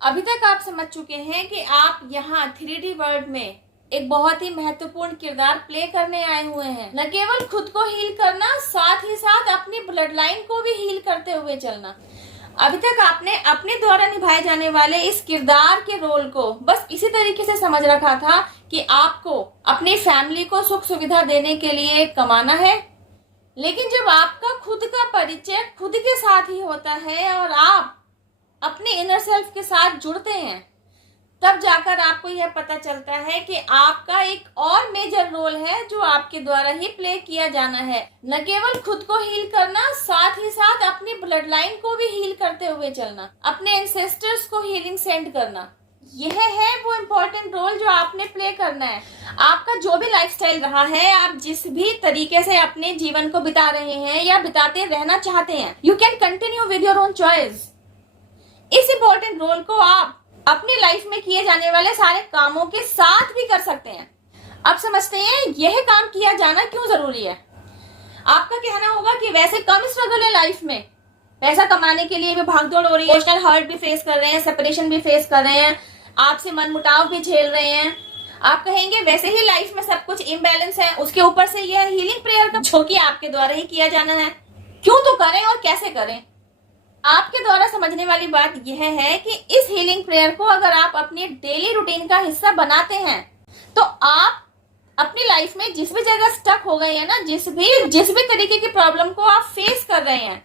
अभी तक आप समझ चुके हैं कि आप यहाँ 3D वर्ल्ड में एक बहुत ही महत्वपूर्ण किरदार प्ले करने आए हुए हैं। न केवल खुद को हील करना, साथ ही साथ अपनी ब्लड लाइन को भी हील करते हुए चलना। अभी तक आपने अपने द्वारा निभाए जाने वाले इस किरदार के रोल को बस इसी तरीके से समझ रखा था कि आपको अपनी फैमिली को सुख सुविधा देने के लिए कमाना है। लेकिन जब आपका खुद का परिचय खुद के साथ ही होता है और आप अपने इनर सेल्फ के साथ जुड़ते हैं, तब जाकर आपको यह पता चलता है कि आपका एक और मेजर रोल है जो आपके द्वारा ही प्ले किया जाना है। न केवल खुद को हील करना, साथ ही साथ अपनी ब्लड लाइन को भी हील करते हुए चलना, अपने एंसेस्टर्स को हीलिंग सेंड करना। यह है वो इम्पोर्टेंट रोल जो आपने प्ले करना है। आपका जो भी लाइफस्टाइल रहा है, आप जिस भी तरीके से अपने जीवन को बिता रहे हैं या बिताते रहना चाहते हैं, you can continue with your own choice. इस इम्पोर्टेंट रोल को आप अपनी लाइफ में किए जाने वाले सारे कामों के साथ भी कर सकते हैं। अब समझते हैं यह काम किया जाना क्यों जरूरी है। आपका कहना होगा कि वैसे कम स्ट्रगल है लाइफ में, पैसा कमाने के लिए भी भागदौड़ हो रही है, इमोशनल हर्ट भी फेस कर रहे हैं, सेपरेशन भी फेस कर रहे हैं, आपसे मनमुटाव भी झेल रहे हैं। आप कहेंगे वैसे ही लाइफ में सब कुछ इम्बैलेंस है, उसके ऊपर से यह हीलिंग प्रेयर का जो कि आपके द्वारा ही किया जाना है, क्यों तो करें और कैसे करें। आपके द्वारा समझने वाली बात यह है कि इस हीलिंग प्रेयर को अगर आप अपने डेली रूटीन का हिस्सा बनाते हैं, तो आप अपनी लाइफ में जिस भी जगह स्टक हो गए हैं ना, जिस भी तरीके की प्रॉब्लम को आप फेस कर रहे हैं,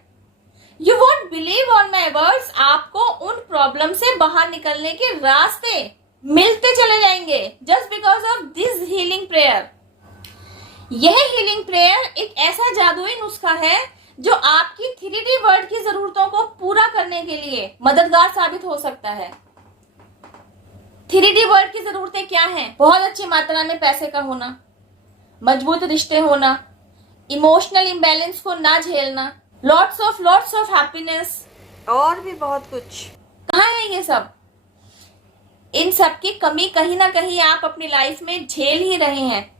you won't believe on my words, आपको उन प्रॉब्लम से बाहर निकलने के रास्ते मिलते चले जाएंगे just because of this healing prayer. यह हीलिंग प्रेयर एक ऐसा जादुई नुस्खा है जो आपकी 3D वर्ल्ड की जरूरतों को पूरा करने के लिए मददगार साबित हो सकता है। 3D वर्ल्ड की जरूरतें क्या हैं? बहुत अच्छी मात्रा में पैसे का होना, मजबूत रिश्ते होना, इमोशनल इम्बैलेंस को ना झेलना, लॉट्स ऑफ हैप्पीनेस और भी बहुत कुछ। कहाँ है ये सब? इन सब की कमी कहीं ना कहीं आप अपनी लाइफ में झेल ही रहे हैं।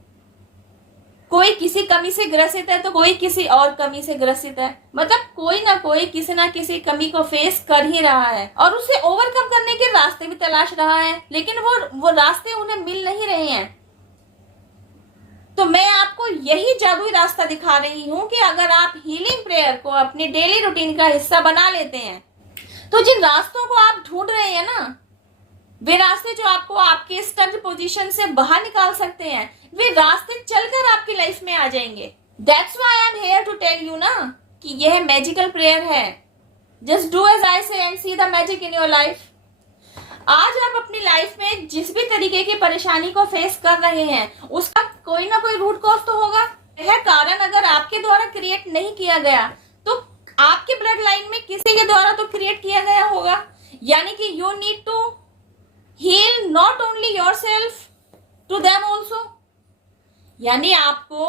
कोई किसी कमी से ग्रसित है तो कोई किसी और कमी से ग्रसित है, मतलब कोई ना कोई किसी ना किसी कमी को फेस कर ही रहा है और उसे ओवरकम करने के रास्ते भी तलाश रहा है, लेकिन वो रास्ते उन्हें मिल नहीं रहे हैं। तो मैं आपको यही जादुई रास्ता दिखा रही हूं कि अगर आप हीलिंग प्रेयर को अपनी डेली रूटीन का हिस्सा बना लेते हैं, तो जिन रास्तों को आप ढूंढ रहे हैं ना, वे रास्ते जो आपको आपके स्टक पोजीशन से बाहर निकाल सकते हैं, वे रास्ते चलकर आपकी लाइफ में आ जाएंगे। That's why I'm here to tell you ना कि यह मैजिकल प्रेयर है। Just do as I say and see the magic in your life। आज आप अपनी लाइफ में जिस भी तरीके की परेशानी को फेस कर रहे हैं, उसका कोई ना कोई रूट कॉज तो होगा। यह कारण अगर आपके द्वारा क्रिएट नहीं किया गया, तो आपके ब्लड लाइन में किसी के द्वारा तो क्रिएट किया गया होगा। यानी कि you need to heal not only yourself, to them also. यानी आपको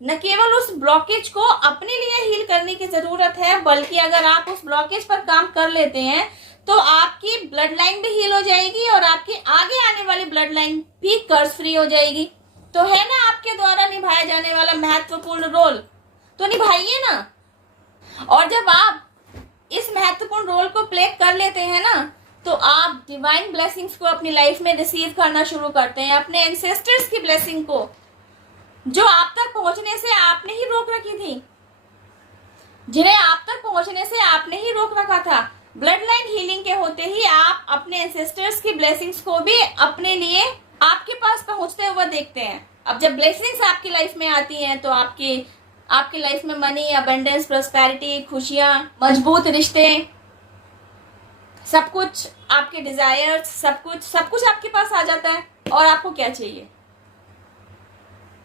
न केवल उस ब्लॉकेज को अपने लिए हील करने की जरूरत है, बल्कि अगर आप उस ब्लॉकेज पर काम कर लेते हैं तो आपकी ब्लड लाइन भी हील हो जाएगी और आपकी आगे आने वाली ब्लड लाइन भी कर्ज फ्री हो जाएगी। तो है ना आपके द्वारा निभाया जाने वाला महत्वपूर्ण रोल, तो निभाइए ना। और जब आप इस महत्वपूर्ण रोल को प्ले कर लेते हैं ना, तो आप डिवाइन ब्लेसिंग्स को अपनी लाइफ में रिसीव करना शुरू करते हैं, अपने एंसेस्टर्स की ब्लेसिंग को, जो आप तक पहुंचने से आपने ही रोक रखी थी, जिन्हें आप तक पहुंचने से आपने ही रोक रखा था। ब्लड लाइन हीलिंग के होते ही आप अपने एंसेस्टर्स की ब्लेसिंग्स को भी अपने लिए आपके पास पहुंचते हुए देखते हैं। अब जब ब्लेसिंग्स आपकी लाइफ में आती हैं, तो आपकी लाइफ में मनी, अबंडेंस, प्रॉस्पेरिटी, खुशियां, मजबूत रिश्ते, सब कुछ, आपके डिजायर्स, सब कुछ आपके पास आ जाता है। और आपको क्या चाहिए?